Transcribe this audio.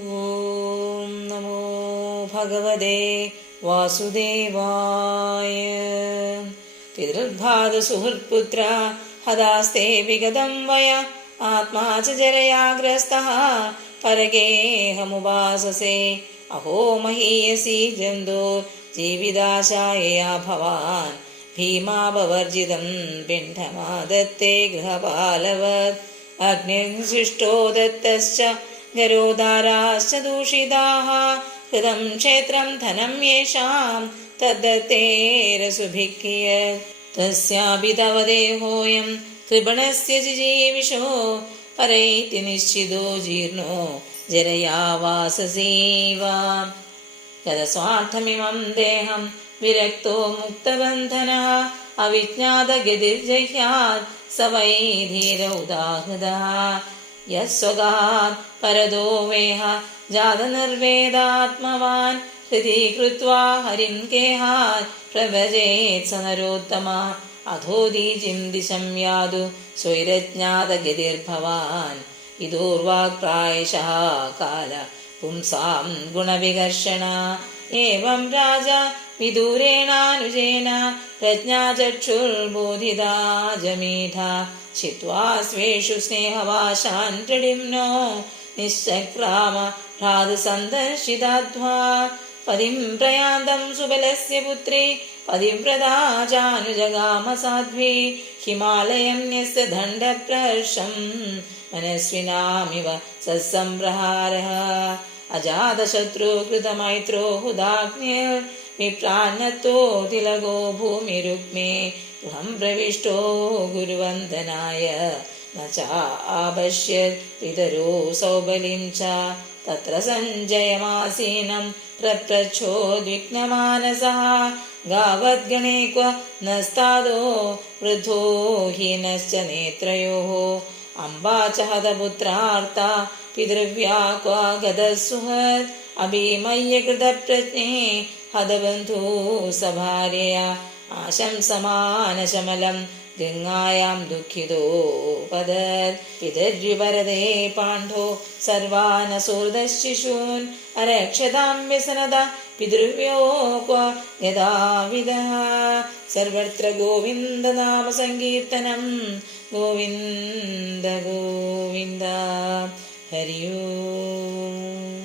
ഓം നമോ ഭഗവതേ വാസുദേവായ. പിതൃർഭാതസുഹൃത്പുത്ര ഹതാസ്തേ വിഗതം വയ ആത്മാ ച ജരയാഗ്രസ്തഃ പരഗേഹമുപാസസേ. അഹോ മഹീയസി ജന്തോ ജീവിതാശായയാ ഭവാൻ ഭീമാപവർജിതം പിണ്ഡമാദത്തേ ഗൃഹപാലവത്. അഗ്നിർസൃഷ്ടോ ദത്തശ്ച ഗരോദാരാശ്ച ദൂഷിതാഃ ഹൃദം ക്ഷേത്രം ധനം യേഷാം തദ്ദത്തേരസുഭിः കിയത്. തസ്യാപി തവ ദേഹോऽയം കൃപണസ്യ ജിജീവിഷോ പരൈതി നിശ്ചിതോ ജീർണോ ജരയാ വാസസീവാം. ഗതസ്വാർത്ഥമിമം ദേഹം വിരക്തോ മുക്തബന്ധനഃ അവിജ്ഞാതഗതിർജഹ്യാത് സ വൈ ധീര ഉദാഹൃതഃ. യസ്വഗാത് പരതോ വേഹ ജാതനിർവേദാത്മവാൻ ഹൃദി കൃത്വാ ഹരിം കേഹാത് പ്രഭജേത് സ നരോത്തമഃ. അധോദീചിം ദിശം യാതു സ്വൈരജ്ഞാതഗതിർഭവാൻ വിദുർവാക്പ്രായശഃ കാല പുംസാം ഗുണവികർഷണ. ഏവം രാജാ വിദൂരേണാനുജേന പ്രജ്ഞാചക്ഷുർബോധിതാ ജമീഠാ ചിത്വാ സ്വേഷു സ്നേഹവാശാൻ പ്രടിമ്നോ നിശ്ചക്രാമ ഭ്രാതൃസന്ദർശിതാധ്വാ. പതിം പ്രയാന്തം സുബലസ്യ പുത്രി പതിവ്രതാ ചാനുജഗാമ സാധ്വി. ഹിമാലയം ന്യസ്യ ദണ്ഡപ്രഹർഷം മനസ്വിനാമിവ സത്സംപ്രഹാരഃ. അജാതശത്രു കൃതമൈത്രോ ഹുതാഗ്നിർ വിപ്രാന്നത്തോ തിലകോ ഭൂമിരുക്മേ. ഗൃഹം പ്രവിഷ്ടോ ഗുരുവന്ദനായ ന ചാപശ്യത് പിതരോ സൗബലിം ച. തത്ര സഞ്ജയമാസീനം പ്രപ്രച്ഛോദ്വിഗ്നമാനസഃ. ഗാവദ്ഗണേ ക്വ നസ്താദോ വൃദ്ധോ ഹീനശ്ച നേത്രയോഃ. അംബാ ച ഹതപുത്രാർത്താ പിതൃവ്യാ ക്വ ഗതസുഹൃദ്. അഭിമയ്യകൃതപ്രജ്ഞേ ഹതബന്ധൂ സഭാര്യയാ. ആശംസമാനശമലം ഗംഗായാം ദുഃഖിതോപദത്. പിതര്വിപരദേ പാണ്ഡോ സർവാനസോർദശിശൂൻ അരക്ഷതാം വ്യസനത പിതൃവ്യോ ക്വ യഥാവിധഃ. സർവത്ര ഗോവിന്ദനാമ സങ്കീർത്തനം. ഗോവിന്ദ ഗോവിന്ദ. ഹരി ഓം.